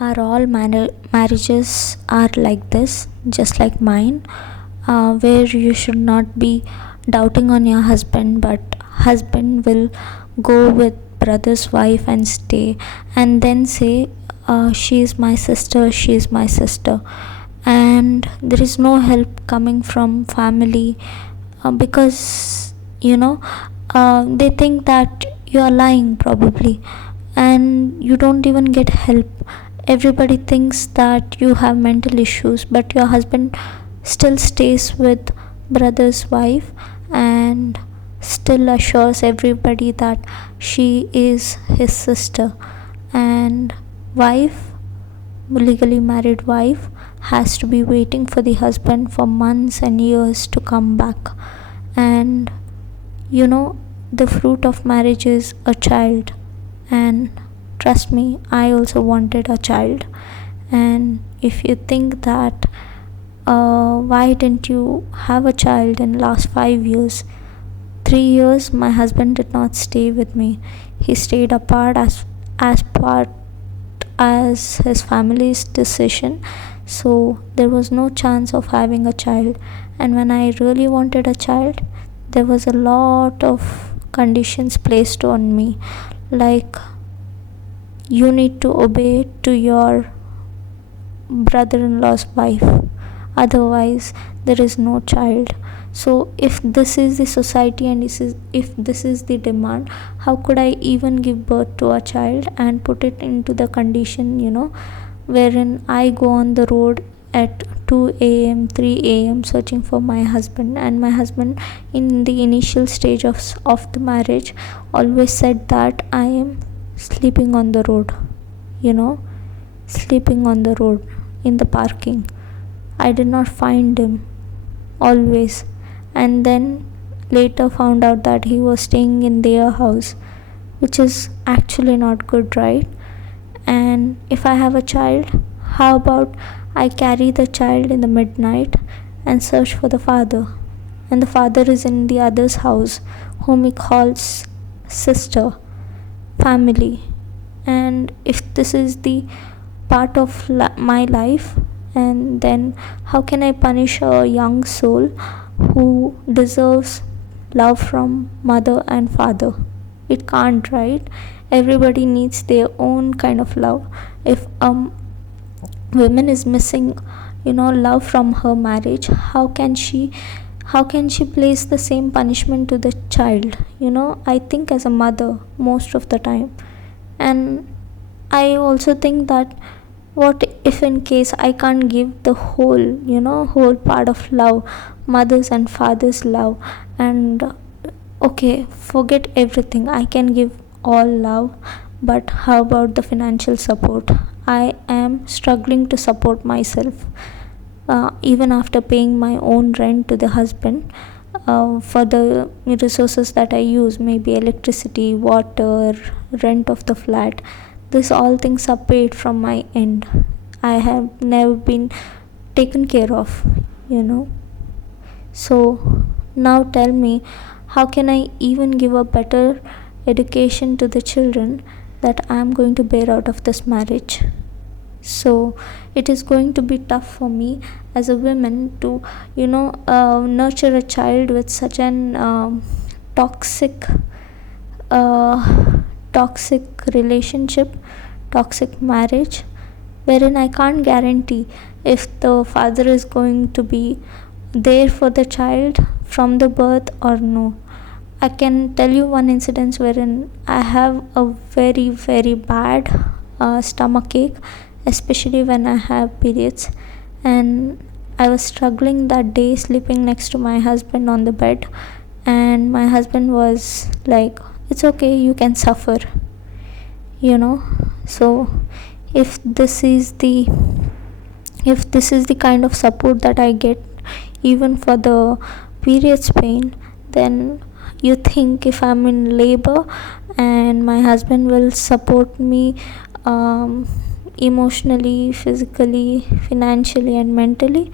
Are all marriages are like this, just like mine, where you should not be doubting on your husband, but husband will go with brother's wife and stay, and then say, she is my sister, she is my sister, and there is no help coming from family, because they think that you are lying probably, and you don't even get help. Everybody thinks that you have mental issues, but your husband still stays with brother's wife and still assures everybody that she is his sister. And wife, legally married wife, has to be waiting for the husband for months and years to come back. And you know, the fruit of marriage is a child, and trust me, I also wanted a child. And if you think that, why didn't you have a child in last 5 years? 3 years my husband did not stay with me. He stayed apart as part as his family's decision, so there was no chance of having a child. And when I really wanted a child, there was a lot of conditions placed on me, like you need to obey to your brother-in-law's wife, otherwise there is no child. So if this is the society, and if this is the demand, how could I even give birth to a child and put it into the condition, wherein I go on the road at 2 a.m., 3 a.m. searching for my husband. And my husband, in the initial stage of the marriage, always said that I am sleeping on the road, you know sleeping on the road in the parking. I did not find him always, and then later found out that he was staying in their house, which is actually not good, right? And if I have a child, how about I carry the child in the midnight and search for the father, and the father is in the other's house, whom he calls sister, family. And if this is the part of my life, and then how can I punish a young soul who deserves love from mother and father? It can't, right? Everybody needs their own kind of love. If woman is missing, love from her marriage, how can she place the same punishment to the child? I think as a mother most of the time. And I also think that, what if in case I can't give the whole part of love, mother's and father's love? And okay, forget everything, I can give all love, but how about the financial support? I am struggling to support myself, even after paying my own rent to the husband, for the resources that I use, maybe electricity, water, rent of the flat. This all things are paid from my end. I have never been taken care of, you know. So now tell me, how can I even give a better education to the children that I am going to bear out of this marriage? So it is going to be tough for me as a woman to nurture a child with such an toxic toxic relationship, toxic marriage, wherein I can't guarantee if the father is going to be there for the child from the birth or no. I can tell you one incident wherein I have a very very bad stomach ache, especially when I have periods, and I was struggling that day sleeping next to my husband on the bed, and my husband was like, "It's okay, you can suffer." You know, so if this is the if this is the kind of support that I get even for the periods pain, then you think if I'm in labor and my husband will support me, emotionally, physically, financially, and mentally?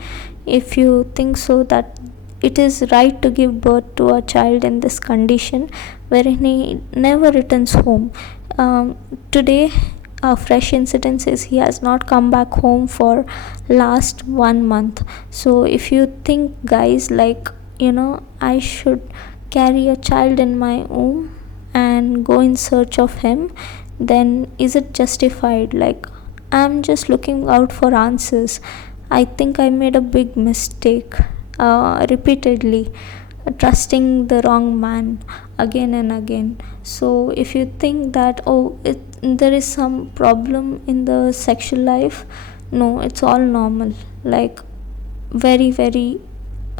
If you think so that it is right to give birth to a child in this condition wherein he never returns home, today a fresh incident is he has not come back home for last 1 month. So if you think, guys, like, I should carry a child in my womb and go in search of him, then is it justified? Like, I'm just looking out for answers. I think I made a big mistake repeatedly, trusting the wrong man again and again. So if you think that, oh, there is some problem in the sexual life, no, it's all normal. Like, very very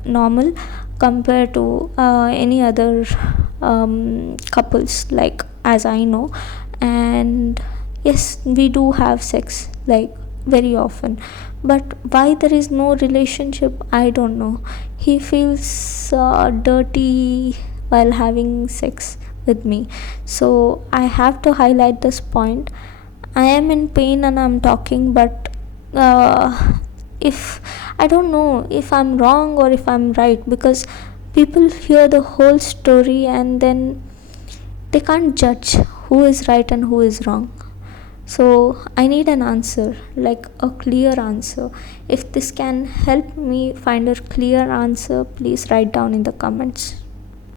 normal compared to any other couples, like, as I know. And yes, we do have sex, like, very often, but why there is no relationship, I don't know. He feels dirty while having sex with me. So I have to highlight this point. I am in pain and I'm talking, but if I don't know if I'm wrong or if I'm right, because people hear the whole story and then they can't judge who is right and who is wrong. So I need an answer, like a clear answer. If this can help me find a clear answer, please write down in the comments.